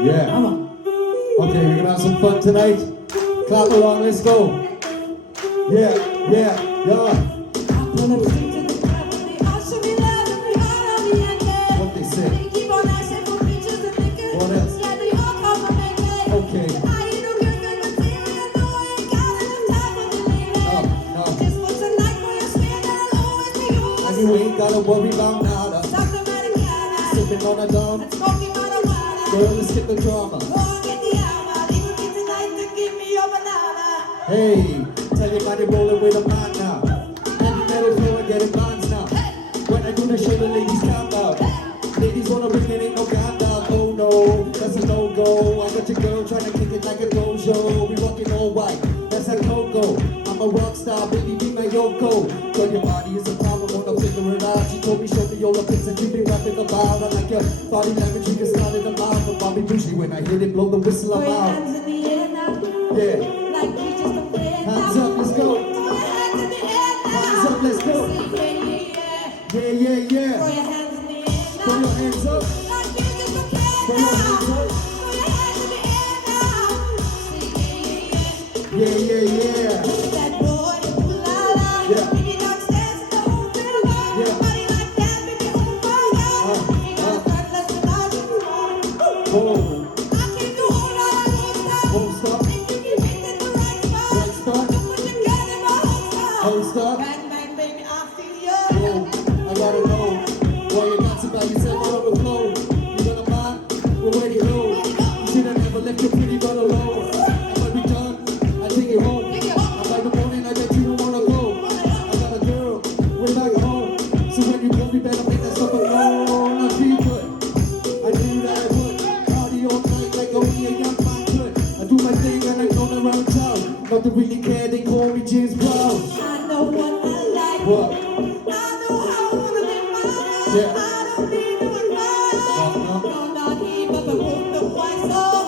Yeah. Come on. Okay, we're gonna have some fun tonight. Clap along, let's go. Yeah, yeah, yeah. What they say? What else? Okay. No. And you ain't gotta worry about nada. Sipping on a dome. Girl, let's skip the drama. Hey, tell your body rolling with a man now. Heavy metal flow and getting bands now. When I do the show, the ladies camp out. Ladies wanna bring it, ain't no countdown. Oh no, that's a no-go. I got your girl trying to kick it like a dojo. We rockin' all white, that's a Coco. I'm a rock star, baby, be my Yoko. Girl, your body is a problem, wanna figure it out. She told me, show me all the pics that you've been rapping about. I like your body language, you can start in the mouth. But Bobby usually when I hear it, blow the whistle, I'm out. Hands in the air now. Yeah. Like we just a friend. Hands up, let's go. Hands in the air now. Hands up, let's go. Yeah, yeah, yeah. Throw your hands in the air now. Throw your hands up. Like we just a friend Throw your now. hands up. Throw your hands in the air now. Yeah, yeah, yeah. That boy, ooh la la. Yeah. Baby, don't stand still, hold it along. Yeah. Body like that, baby, on fire. Ain't gonna start, let's start it on. Oh, I can't do all I won't stop. If you keep hitting the right spot, Right spot. don't put your gun in my holster. Won't stop. Bang, bang, baby, I feel you. Oh, I gotta know. Why you got to buy yourself on the flow? You gonna mind? Well, where you go? You should've never left your pretty girl alone. And when we done, I take you home. And by the morning, I bet you don't wanna go. I got a girl, way back home. So when you come, you better make that stuff alone. I'll be good. I knew that I would. Party all night like only a young man could. I do my thing and I'm known around town. Not to really care, they call me James Brown. I know what I like. What? I know how I wanna live my life. Yeah. I don't need no advice. Uh-huh. No, not here, but the hope the wise soul.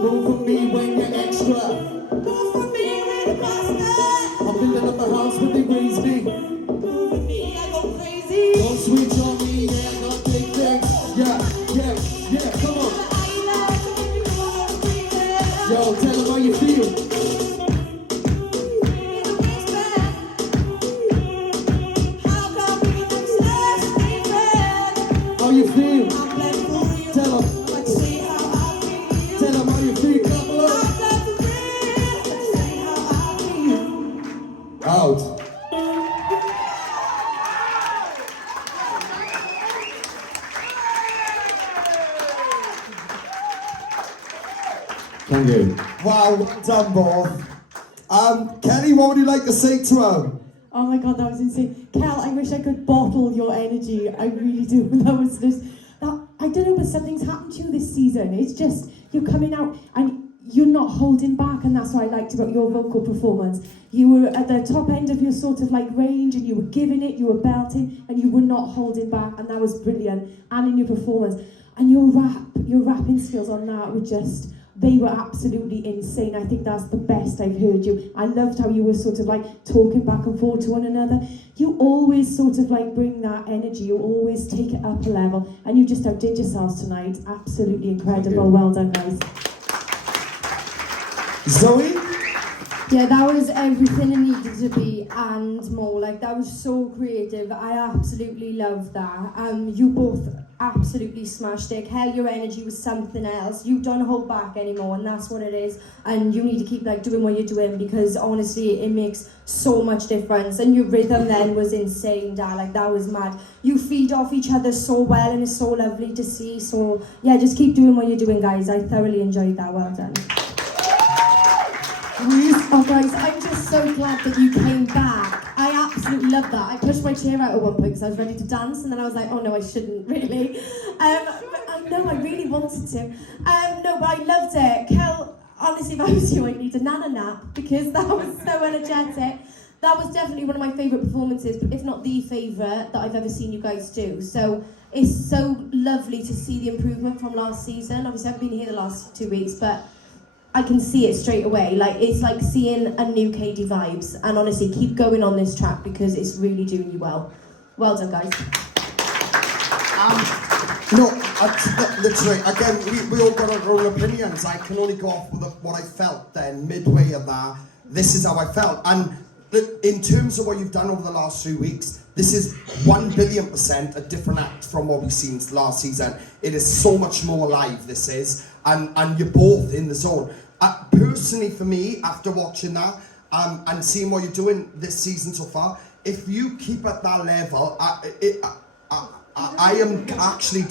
Move for me when you're extra. Move for me with a bastard. I'm building up a house when they raise me. Move for me, I go crazy. Don't switch on me, yeah, I got big things. Yeah, yeah, yeah, come on. I love to make you know I'm breathing. Yo, tell them how you feel. How come we don't stay friends? How you feel? I'm playing for you. Tell them. But say how I feel. Tell them how you feel, come I'm on. glad to breathe. But say how I feel. Out. Thank you. Wow, well done, both. Kelly, what would you like to say to her? Oh my god, that was insane. Kel, I wish I could bottle your energy. I really do. That was just that. I don't know, but something's happened to you this season. It's just you're coming out and you're not holding back, and that's what I liked about your vocal performance. You were at the top end of your sort of like range, and you were giving it, you were belting, and you were not holding back, and that was brilliant. And in your performance, and your rapping skills on that were just. They were absolutely insane. I think that's the best I've heard you. I loved how you were sort of like talking back and forth to one another. You always sort of like bring that energy. You always take it up a level. And you just outdid yourselves tonight. Absolutely incredible. Well done, guys. Zoe? Yeah, that was everything it needed to be and more. Like, that was so creative. I absolutely loved that. You both absolutely smashed it. Hell, your energy was something else. You don't hold back anymore, and that's what it is. And you need to keep like doing what you're doing, because honestly, it makes so much difference. And your rhythm then was insane, Dad. Like, that was mad. You feed off each other so well, and it's so lovely to see. So yeah, just keep doing what you're doing, guys. I thoroughly enjoyed that. Well done. Oh guys, I'm just so glad that you came back. I absolutely love that. I pushed my chair out at one point because I was ready to dance, and then I was like, oh no, I shouldn't really. But I know I really wanted to. No, but I loved it. Kel, honestly, if I was you, I'd need a nana nap, because that was so energetic. That was definitely one of my favourite performances, if not the favourite that I've ever seen you guys do. So it's so lovely to see the improvement from last season. Obviously, I've been here the last 2 weeks, but I can see it straight away. Like, it's like seeing a new KD Vibes. And honestly, keep going on this track because it's really doing you well. Well done, guys. No, literally, again, we all got our own opinions. I can only go off with what I felt then, midway of that. This is how I felt. And in terms of what you've done over the last 3 weeks, this is 1,000,000,000% a different act from what we've seen last season. It is so much more live, this is. And you're both in the zone. Personally, for me, after watching that and seeing what you're doing this season so far, if you keep at that level, I am actually,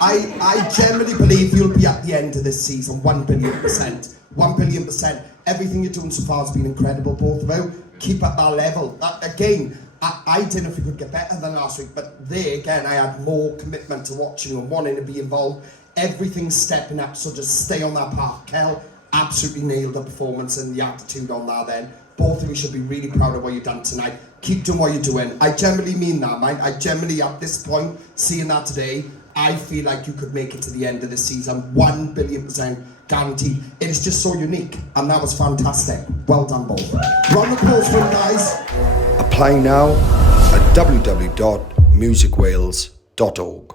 I generally believe you'll be at the end of this season, 1,000,000,000%. 1,000,000,000%. Everything you're doing so far has been incredible, both of you. Keep at that level. Again, I didn't know if you could get better than last week, but there again, I had more commitment to watching you and wanting to be involved. Everything's stepping up, so just stay on that path. Kel absolutely nailed the performance and the attitude on that then. Both of you should be really proud of what you've done tonight. Keep doing what you're doing. I generally mean that, mate. I generally, at this point, seeing that today, I feel like you could make it to the end of the season. 1,000,000,000% guaranteed. It is just so unique, and that was fantastic. Well done, both. Round of applause for you guys. Apply now at www.musicwales.org.